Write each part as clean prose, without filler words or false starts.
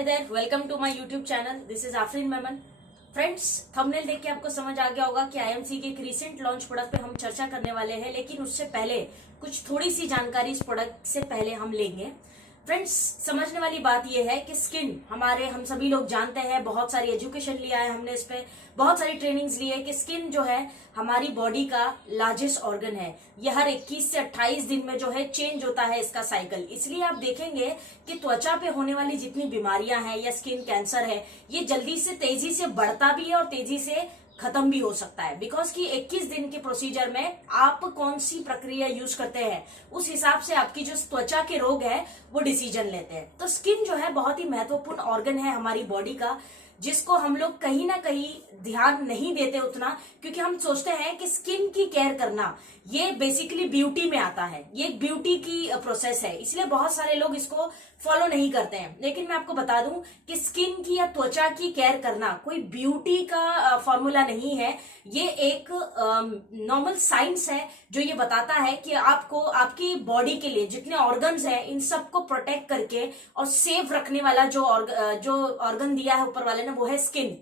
Hey there, welcome to my YouTube channel. This is Afreen Memon. Friends, thumbnail देख के आपको समझ आ गया होगा कि आईएमसी के एक रिसेंट लॉन्च प्रोडक्ट पे हम चर्चा करने वाले हैं, लेकिन उससे पहले कुछ थोड़ी सी जानकारी इस प्रोडक्ट से पहले हम लेंगे. फ्रेंड्स, समझने वाली बात यह है कि स्किन हम सभी लोग जानते हैं, बहुत सारी एजुकेशन लिया है हमने, इस पे बहुत सारी ट्रेनिंग्स ली है कि स्किन जो है हमारी बॉडी का लार्जेस्ट ऑर्गन है. यह हर 21 से 28 दिन में जो है चेंज होता है इसका साइकिल. इसलिए आप देखेंगे कि त्वचा पे होने वाली जितनी बीमारियां हैं या स्किन कैंसर है, ये जल्दी से तेजी से बढ़ता भी है और तेजी से खत्म भी हो सकता है. बिकॉज कि 21 दिन के प्रोसीजर में आप कौन सी प्रक्रिया यूज करते हैं, उस हिसाब से आपकी जो त्वचा के रोग है वो डिसीजन लेते हैं. तो स्किन जो है बहुत ही महत्वपूर्ण ऑर्गन है हमारी बॉडी का, जिसको हम लोग कहीं ना कहीं ध्यान नहीं देते उतना, क्योंकि हम सोचते हैं कि स्किन की केयर करना ये बेसिकली ब्यूटी में आता है, ये एक ब्यूटी की प्रोसेस है, इसलिए बहुत सारे लोग इसको फॉलो नहीं करते हैं. लेकिन मैं आपको बता दूं कि स्किन की या त्वचा की केयर करना कोई ब्यूटी का फॉर्मूला नहीं है. ये एक नॉर्मल साइंस है जो ये बताता है कि आपको आपकी बॉडी के लिए जितने ऑर्गन्स हैं इन सबको प्रोटेक्ट करके और सेफ रखने वाला जो ऑर्गन दिया है ऊपर वाले ने, वो है स्किन.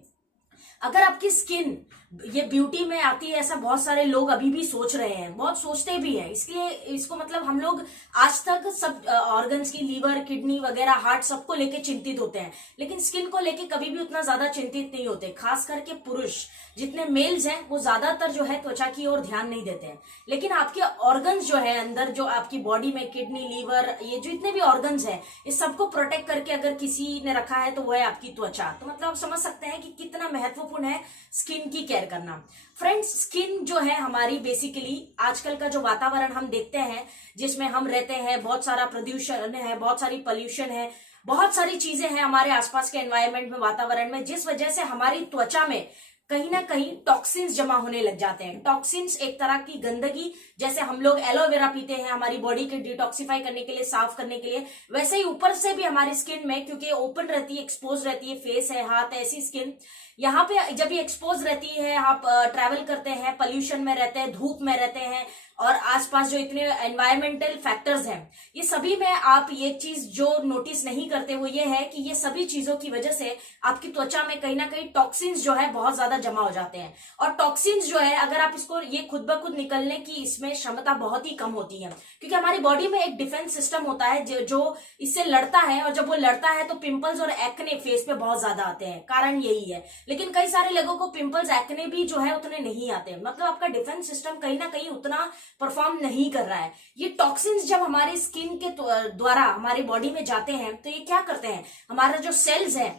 अगर आपकी स्किन ये ब्यूटी में आती है, ऐसा बहुत सारे लोग अभी भी सोच रहे हैं, बहुत सोचते भी हैं. इसलिए इसको मतलब हम लोग आज तक सब ऑर्गन्स की, लीवर, किडनी वगैरह, हार्ट, सबको लेके चिंतित होते हैं, लेकिन स्किन को लेके कभी भी उतना ज्यादा चिंतित नहीं होते. खास करके पुरुष जितने मेल्स हैं वो ज्यादातर जो है त्वचा की ओर ध्यान नहीं देते हैं. लेकिन आपके ऑर्गन्स जो है अंदर, जो आपकी बॉडी में किडनी, लीवर, ये जो इतने भी ऑर्गन्स हैं, इस सबको प्रोटेक्ट करके अगर किसी ने रखा है तो वो है आपकी त्वचा. तो मतलब आप समझ सकते हैं कि कितना महत्वपूर्ण है स्किन की केयर करना. फ्रेंड्स, स्किन जो है हमारी बेसिकली आजकल का जो वातावरण हम देखते हैं जिसमें हम रहते हैं, बहुत सारा प्रदूषण है, बहुत सारी पोल्यूशन है, बहुत सारी चीजें हैं हमारे आसपास के एनवायरनमेंट में, वातावरण में, जिस वजह से हमारी त्वचा में कहीं ना कहीं टॉक्सिन्स जमा होने लग जाते हैं. टॉक्सिन्स एक तरह की गंदगी, जैसे हम लोग एलोवेरा पीते हैं हमारी बॉडी के डिटॉक्सिफाई करने के लिए, साफ करने के लिए, वैसे ही ऊपर से भी हमारी स्किन में, क्योंकि ओपन रहती है, एक्सपोज रहती है, फेस है, हाथ है, ऐसी स्किन यहाँ पे जब ये एक्सपोज रहती है, आप ट्रैवल करते हैं, पोल्यूशन में रहते हैं, धूप में रहते हैं, और आसपास जो इतने एनवायरमेंटल फैक्टर्स हैं, ये सभी में आप ये चीज जो नोटिस नहीं करते वो ये है कि ये सभी चीजों की वजह से आपकी त्वचा में कहीं ना कहीं टॉक्सिन्स जो है बहुत ज्यादा जमा हो जाते हैं. और टॉक्सिन्स जो है अगर आप इसको, ये खुद ब खुद निकलने की इसमें क्षमता बहुत ही कम होती है, क्योंकि हमारी बॉडी में एक डिफेंस सिस्टम होता है जो इससे लड़ता है, और जब वो लड़ता है तो पिंपल्स और एक्ने फेस पे बहुत ज्यादा आते हैं. कारण यही है. लेकिन कई सारे लोगों को पिंपल्स, एक्ने भी जो है उतने नहीं आते, मतलब आपका डिफेंस सिस्टम कहीं ना कहीं उतना परफॉर्म नहीं कर रहा है. ये टॉक्सिन्स जब हमारे स्किन के द्वारा हमारी बॉडी में जाते हैं तो ये क्या करते हैं, हमारा जो सेल्स है,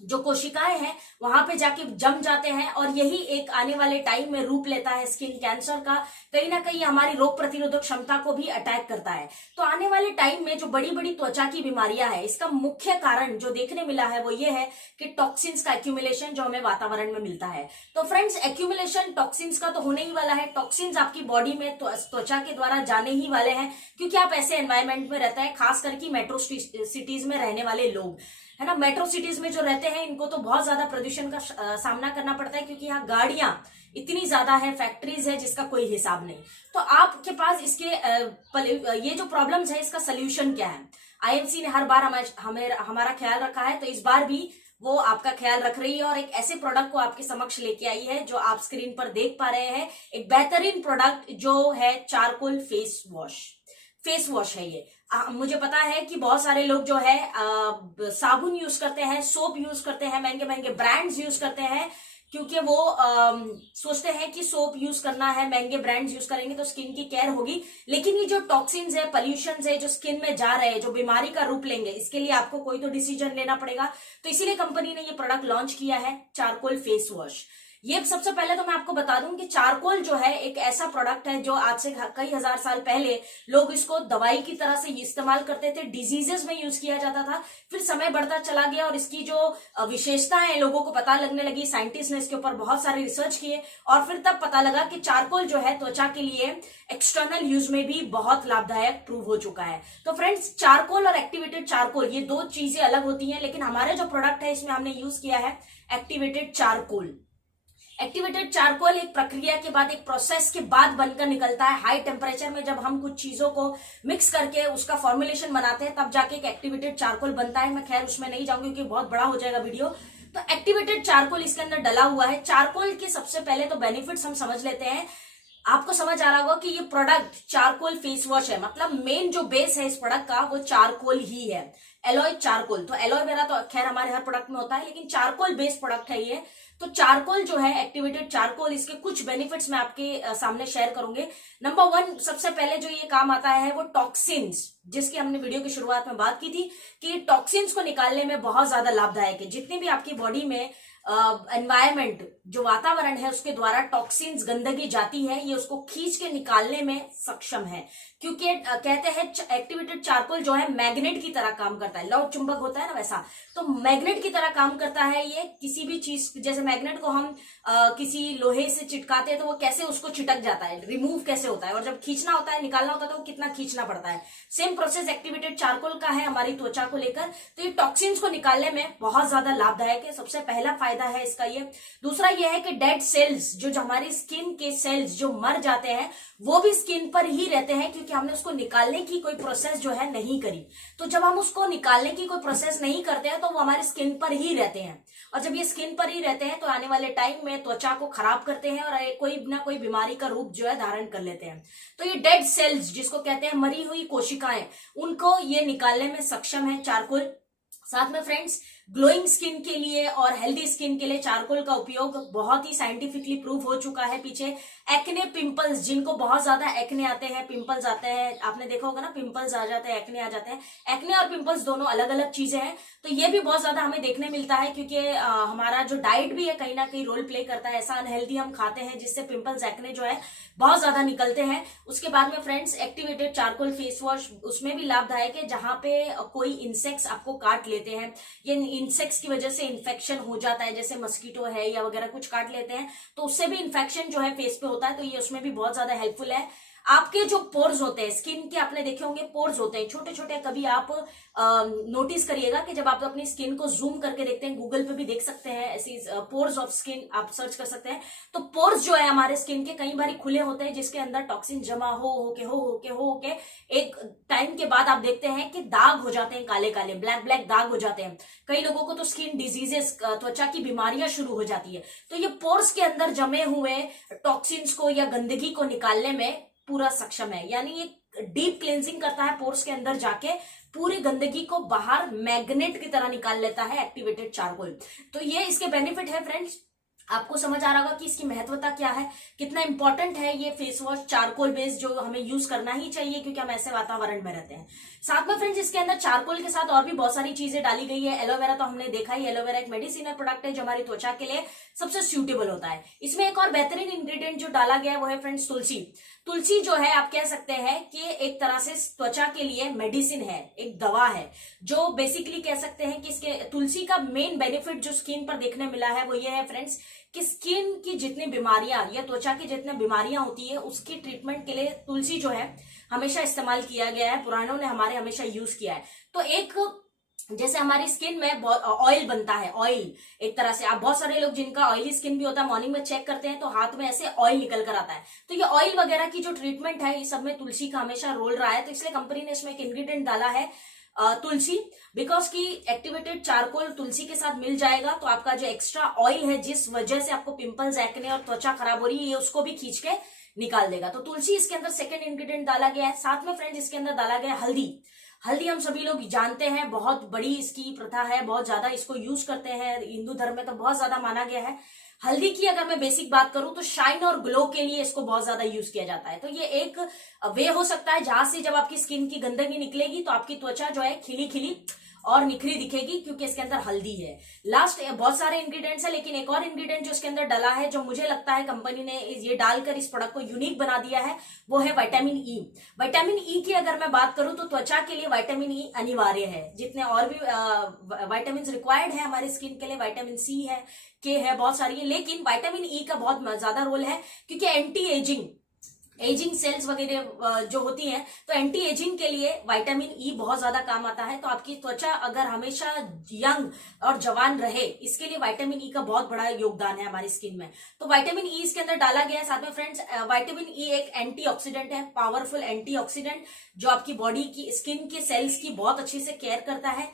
जो कोशिकाएं हैं, वहां पे जाके जम जाते हैं, और यही एक आने वाले टाइम में रूप लेता है स्किन कैंसर का. कहीं ना कहीं हमारी रोग प्रतिरोधक क्षमता को भी अटैक करता है. तो आने वाले टाइम में जो बड़ी बड़ी त्वचा की बीमारियां हैं, इसका मुख्य कारण जो देखने मिला है वो ये है कि टॉक्सिन्स का एक्यूमुलेशन जो हमें वातावरण में मिलता है. तो फ्रेंड्स, एक्यूमुलेशन टॉक्सिन्स का तो होने ही वाला है. टॉक्सिन्स आपकी बॉडी में त्वचा के द्वारा जाने ही वाले हैं, क्योंकि आप ऐसे एनवायरमेंट में रहते हैं, खास करके मेट्रो सिटीज में रहने वाले लोग, है ना. मेट्रो सिटीज में जो रहते हैं इनको तो बहुत ज्यादा प्रदूषण का सामना करना पड़ता है, क्योंकि यहाँ गाड़ियां इतनी ज्यादा है, फैक्ट्रीज है, जिसका कोई हिसाब नहीं. तो आपके पास इसके ये जो प्रॉब्लम्स है, इसका सोल्यूशन क्या है? आईएमसी ने हर बार हमारा ख्याल रखा है, तो इस बार भी वो आपका ख्याल रख रही है, और एक ऐसे प्रोडक्ट को आपके समक्ष लेके आई है जो आप स्क्रीन पर देख पा रहे हैं. एक बेहतरीन प्रोडक्ट जो है चारकोल फेस वॉश है ये. मुझे पता है कि बहुत सारे लोग जो है साबुन यूज करते हैं, सोप यूज करते हैं, महंगे महंगे ब्रांड्स यूज करते हैं, क्योंकि वो सोचते हैं कि सोप यूज करना है, महंगे ब्रांड्स यूज करेंगे तो स्किन की केयर होगी. लेकिन ये जो टॉक्सिन्स है, पोल्यूशन है, जो स्किन में जा रहे हैं, जो बीमारी का रूप लेंगे, इसके लिए आपको कोई तो डिसीजन लेना पड़ेगा. तो इसीलिए कंपनी ने ये प्रोडक्ट लॉन्च किया है, चारकोल फेस वॉश. ये सबसे पहले तो मैं आपको बता दूं कि चारकोल जो है एक ऐसा प्रोडक्ट है जो आज से कई हजार साल पहले लोग इसको दवाई की तरह से इस्तेमाल करते थे, डिजीजेस में यूज किया जाता था. फिर समय बढ़ता चला गया और इसकी जो विशेषताएं लोगों को पता लगने लगी, साइंटिस्ट ने इसके ऊपर बहुत सारे रिसर्च किए, और फिर तब पता लगा कि चारकोल जो है त्वचा के लिए एक्सटर्नल यूज में भी बहुत लाभदायक प्रूव हो चुका है. तो फ्रेंड्स, चारकोल और एक्टिवेटेड चारकोल ये दो चीजें अलग होती हैं, लेकिन हमारे जो प्रोडक्ट है इसमें हमने यूज किया है एक्टिवेटेड चारकोल. एक्टिवेटेड चारकोल एक प्रक्रिया के बाद, एक प्रोसेस के बाद बनकर निकलता है। हाई टेम्परेचर में जब हम कुछ चीजों को मिक्स करके उसका फॉर्मुलेशन बनाते हैं तब जाके एक एक्टिवेटेड चारकोल बनता है। मैं खैर उसमें नहीं जाऊंगी क्योंकि बहुत बड़ा हो जाएगा वीडियो। तो एक्टिवेटेड चारकोल इसके अंदर डला हुआ है। चारकोल के सबसे पहले तो बेनिफिट्स हम समझ लेते हैं। आपको समझ आ रहा होगा कि ये प्रोडक्ट चारकोल फेस वॉश है, मतलब मेन जो बेस है इस प्रोडक्ट का वो चारकोल ही है, एलॉय चारकोल। तो एलॉय वेरा तो खैर हमारे हर प्रोडक्ट में होता है, लेकिन चारकोल बेस्ड प्रोडक्ट है ये। तो चारकोल जो है, एक्टिवेटेड चारकोल, इसके कुछ बेनिफिट्स मैं आपके सामने शेयर करूंगी। नंबर 1, सबसे पहले जो ये काम आता है वो टॉक्सिन्स, जिसकी हमने वीडियो की शुरुआत में बात की थी कि टॉक्सिन्स को निकालने में बहुत ज्यादा लाभदायक है। जितनी भी आपकी बॉडी में एनवायरमेंट, जो वातावरण है उसके द्वारा टॉक्सिन्स, गंदगी जाती है, ये उसको खींच के निकालने में सक्षम है। क्योंकि कहते हैं एक्टिवेटेड चारकोल जो है मैग्नेट की तरह काम करता है, लौह चुंबक होता है ना वैसा, तो मैग्नेट की तरह काम करता है ये। किसी भी चीज, जैसे मैग्नेट को हम किसी लोहे से चिटकाते हैं तो वो कैसे उसको चिटक जाता है, रिमूव कैसे होता है, और जब खींचना होता है, निकालना होता है तो वो कितना खींचना पड़ता है। सेम प्रोसेस एक्टिवेटेड चारकोल का है हमारी त्वचा को लेकर। तो ये टॉक्सिन्स को निकालने में बहुत ज्यादा लाभदायक है, सबसे पहला फायदा है इसका ये। दूसरा ये है कि डेड सेल्स, जो हमारी स्किन के सेल्स जो मर जाते हैं वो भी स्किन पर ही रहते हैं, क्योंकि हमने उसको निकालने की कोई प्रोसेस जो है नहीं करी। तो जब हम उसको निकालने की कोई प्रोसेस नहीं करते हैं तो वो हमारे स्किन पर ही रहते हैं, और जब ये स्किन पर ही रहते हैं तो आने वाले टाइम में त्वचा को खराब करते हैं और कोई ना कोई बीमारी का रूप जो है धारण कर लेते हैं। तो ये डेड सेल्स, जिसको कहते हैं मरी हुई कोशिकाएं, उनको ये निकालने में सक्षम है चारकोल। साथ में फ्रेंड्स, ग्लोइंग स्किन के लिए और हेल्दी स्किन के लिए चारकोल का उपयोग बहुत ही साइंटिफिकली प्रूव हो चुका है। पीछे एक्ने, पिंपल्स, जिनको बहुत ज्यादा एक्ने आते हैं, पिंपल्स आते हैं, आपने देखा होगा ना, पिंपल्स आ जाते हैं, एक्ने आ जाते हैं। एक्ने और पिंपल्स दोनों अलग अलग चीजें हैं, तो ये भी बहुत ज्यादा हमें देखने मिलता है, क्योंकि हमारा जो डाइट भी है कहीं ना कहीं रोल प्ले करता है। ऐसा अनहेल्दी हम खाते हैं जिससे पिंपल्स, एक्ने जो है बहुत ज्यादा निकलते हैं। उसके बाद में friends, activated charcoal face wash, उसमें भी लाभदायक है। जहां पे कोई इंसेक्ट्स आपको काट लेते हैं, ये इंसेक्ट्स की वजह से इन्फेक्शन हो जाता है, जैसे मस्कीटो है या वगैरह कुछ काट लेते हैं, तो उससे भी इन्फेक्शन जो है फेस पे होता है, तो ये उसमें भी बहुत ज्यादा हेल्पफुल है। आपके जो पोर्स होते हैं स्किन के, आपने देखे होंगे पोर्स होते हैं छोटे छोटे, कभी आप नोटिस करिएगा कि जब आप अपनी स्किन को जूम करके देखते हैं, गूगल पे भी देख सकते हैं ऐसी पोर्स ऑफ स्किन, आप सर्च कर सकते हैं। तो पोर्स जो है हमारे स्किन के कई बार खुले होते हैं, जिसके अंदर टॉक्सिन जमा हो के एक टाइम के बाद आप देखते हैं कि दाग हो जाते हैं, काले काले ब्लैक ब्लैक दाग हो जाते हैं। कई लोगों को तो स्किन डिजीजेस, त्वचा की बीमारियां शुरू हो जाती है। तो ये पोर्स के अंदर जमे हुए टॉक्सिन्स को या गंदगी को निकालने में पूरा सक्षम है, यानी ये डीप क्लेंजिंग करता है, पोर्स के अंदर जाके पूरी गंदगी को बाहर मैग्नेट की तरह निकाल लेता है एक्टिवेटेड चारकोल। तो ये इसके बेनिफिट है फ्रेंड्स। आपको समझ आ रहा होगा कि इसकी महत्वता क्या है, कितना इंपॉर्टेंट है ये फेस वॉश चारकोल बेस्ड, जो हमें यूज करना ही चाहिए क्योंकि हम ऐसे वातावरण में रहते हैं। साथ में फ्रेंड्स, इसके अंदर चारकोल के साथ और भी बहुत सारी चीजें डाली गई है। एलोवेरा तो हमने देखा ही, एलोवेरा एक मेडिसिनल प्रोडक्ट है जो हमारी त्वचा के लिए सबसे सूटेबल होता है। इसमें एक और बेहतरीन इंग्रेडिएंट जो डाला गया है वो है फ्रेंड्स तुलसी। तुलसी जो है आप कह सकते हैं कि एक तरह से त्वचा के लिए मेडिसिन है, एक दवा है, जो बेसिकली कह सकते हैं कि इसके तुलसी का मेन बेनिफिट जो स्किन पर देखने मिला है वो ये है फ्रेंड्स कि स्किन की जितनी बीमारियां या त्वचा की जितनी बीमारियां होती है उसकी ट्रीटमेंट के लिए तुलसी जो है हमेशा इस्तेमाल किया गया है, पुरानों ने हमारे हमेशा यूज किया है। तो एक जैसे हमारी स्किन में ऑयल बनता है, ऑयल एक तरह से, आप बहुत सारे लोग जिनका ऑयली स्किन भी होता है मॉर्निंग में चेक करते हैं तो हाथ में ऐसे ऑयल निकल कर आता है, तो ये ऑयल वगैरह की जो ट्रीटमेंट है ये सब में तुलसी का हमेशा रोल रहा है। तो इसलिए कंपनी ने इसमें एक इंग्रेडिएंट डाला है तुलसी, बिकॉज की एक्टिवेटेड चारकोल तुलसी के साथ मिल जाएगा तो आपका जो एक्स्ट्रा ऑयल है जिस वजह से आपको पिंपल्स, एक्ने और त्वचा खराब हो रही है, ये उसको भी खींच के निकाल देगा। तो तुलसी इसके अंदर सेकेंड इंग्रेडिएंट डाला गया है। साथ में फ्रेंड्स इसके अंदर डाला गया हल्दी। हल्दी हम सभी लोग जानते हैं, बहुत बड़ी इसकी प्रथा है, बहुत ज्यादा इसको यूज करते हैं, हिंदू धर्म में तो बहुत ज्यादा माना गया है। हल्दी की अगर मैं बेसिक बात करूं तो शाइन और ग्लो के लिए इसको बहुत ज्यादा यूज किया जाता है। तो ये एक वे हो सकता है जहां से जब आपकी स्किन की गंदगी निकलेगी तो आपकी त्वचा जो है खिली खिली और निखरी दिखेगी, क्योंकि इसके अंदर हल्दी है। लास्ट बहुत सारे इंग्रेडिएंट्स है, लेकिन एक और इंग्रेडिएंट जो इसके अंदर डाला है जो मुझे लगता है कंपनी ने ये डालकर इस प्रोडक्ट को यूनिक बना दिया है, वो है विटामिन ई। विटामिन ई की अगर मैं बात करूं तो त्वचा के लिए विटामिन ई अनिवार्य है। जितने और भी विटामिन रिक्वायर्ड है हमारी स्किन के लिए, विटामिन सी है, के है, बहुत सारी है, लेकिन विटामिन ई का बहुत ज्यादा रोल है, क्योंकि एंटी एजिंग एजिंग सेल्स वगैरह जो होती हैं, तो एंटी एजिंग के लिए विटामिन ई बहुत ज्यादा काम आता है। तो आपकी त्वचा अगर हमेशा यंग और जवान रहे, इसके लिए विटामिन ई का बहुत बड़ा योगदान है हमारी स्किन में। तो विटामिन ई इसके अंदर डाला गया है। साथ में फ्रेंड्स, विटामिन ई एक एंटीऑक्सीडेंट है, पावरफुल एंटीऑक्सीडेंट, जो आपकी बॉडी की स्किन के सेल्स की बहुत अच्छे से केयर करता है।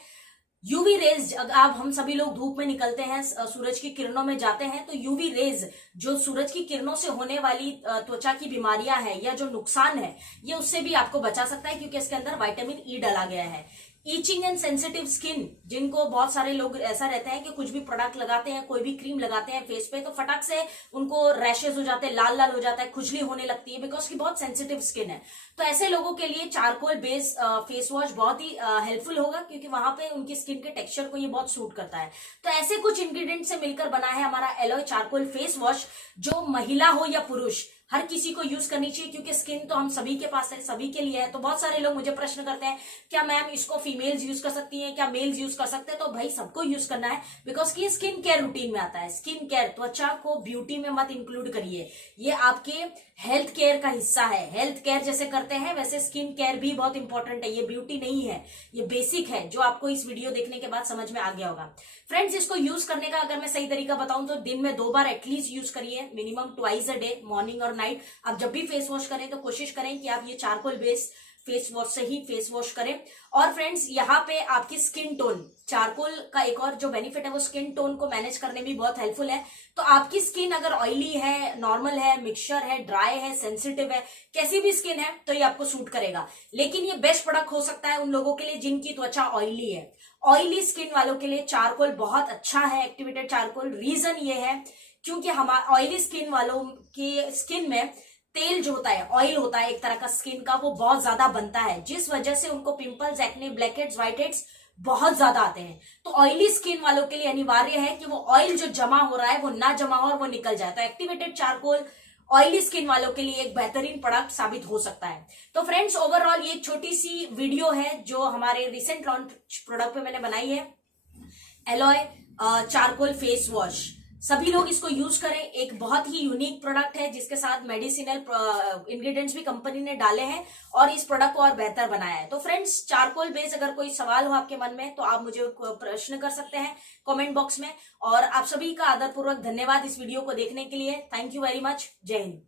यूवी रेज, अगर आप हम सभी लोग धूप में निकलते हैं, सूरज की किरणों में जाते हैं, तो यूवी रेज जो सूरज की किरणों से होने वाली त्वचा की बीमारियां हैं या जो नुकसान है, ये उससे भी आपको बचा सकता है, क्योंकि इसके अंदर विटामिन ई डाला गया है। ईचिंग एंड सेंसिटिव स्किन, जिनको बहुत सारे लोग ऐसा रहता है कि कुछ भी प्रोडक्ट लगाते हैं, कोई भी क्रीम लगाते हैं फेस पे, तो फटाक से उनको रैशेज हो जाते हैं, लाल लाल हो जाता है, खुजली होने लगती है, बिकॉज की बहुत सेंसिटिव स्किन है। तो ऐसे लोगों के लिए चारकोल बेस फेस वॉश बहुत ही हेल्पफुल होगा, क्योंकि वहां पे उनकी स्किन के टेक्सचर को ये बहुत सूट करता है। तो ऐसे कुछ इंग्रेडिएंट से मिलकर बना है हमारा एलोय चारकोल फेस वॉश, जो महिला हो या पुरुष, हर किसी को यूज करनी चाहिए, क्योंकि स्किन तो हम सभी के पास है, सभी के लिए है। तो बहुत सारे लोग मुझे प्रश्न करते हैं, क्या मैम इसको फीमेल्स यूज कर सकती हैं, क्या मेल्स यूज कर सकते हैं? तो भाई सबको यूज करना है, बिकॉज कि स्किन केयर रूटीन में आता है। स्किन केयर, त्वचा को ब्यूटी में मत इंक्लूड करिए, ये आपके हेल्थ केयर का हिस्सा है। हेल्थ केयर जैसे करते हैं वैसे स्किन केयर भी बहुत इंपॉर्टेंट है। ये ब्यूटी नहीं है, ये बेसिक है, जो आपको इस वीडियो देखने के बाद समझ में आ गया होगा। फ्रेंड्स, इसको यूज करने का अगर मैं सही तरीका बताऊं तो दिन में 2 बार एटलीस्ट यूज करिए, minimum twice a day, morning और नाइट। आप जब भी फेस वॉश करें तो कोशिश करें कि आप ये चारकोल बेस फेस वॉश से ही फेस वॉश करें। और फ्रेंड्स, यहाँ पे आपकी स्किन टोन, चारकोल का एक और जो बेनिफिट है वो स्किन टोन को मैनेज करने में भी बहुत हेल्पफुल है। तो आपकी स्किन अगर ऑयली है, नॉर्मल है, मिक्सचर है, ड्राई है, सेंसिटिव है, कैसी भी स्किन है, तो ये आपको सूट करेगा। लेकिन ये बेस्ट प्रोडक्ट हो सकता है उन लोगों के लिए जिनकी त्वचा ऑयली है। ऑयली स्किन वालों के लिए चारकोल बहुत अच्छा है, एक्टिवेटेड चारकोल। रीजन ये है क्योंकि हमारे ऑयली स्किन वालों की स्किन में तेल जो होता है, ऑयल होता है एक तरह का स्किन का, वो बहुत ज्यादा बनता है, जिस वजह से उनको pimples, acne, black heads, white heads बहुत ज्यादा आते हैं। तो ऑयली स्किन वालों के लिए अनिवार्य है कि वो ऑयल जो जमा हो रहा है वो ना जमा हो और वो निकल जाए। तो एक्टिवेटेड चारकोल ऑयली स्किन वालों के लिए एक बेहतरीन प्रोडक्ट साबित हो सकता है। तो फ्रेंड्स, ओवरऑल ये एक छोटी सी वीडियो है जो हमारे रिसेंट लॉन्च प्रोडक्ट पे मैंने बनाई है, एलोय चारकोल फेस वॉश। सभी लोग इसको यूज करें। एक बहुत ही यूनिक प्रोडक्ट है जिसके साथ मेडिसिनल इंग्रेडिएंट्स भी कंपनी ने डाले हैं और इस प्रोडक्ट को और बेहतर बनाया है। तो फ्रेंड्स, चारकोल बेस अगर कोई सवाल हो आपके मन में तो आप मुझे प्रश्न कर सकते हैं कमेंट बॉक्स में। और आप सभी का आदरपूर्वक धन्यवाद इस वीडियो को देखने के लिए। Thank you very much. जय हिंद।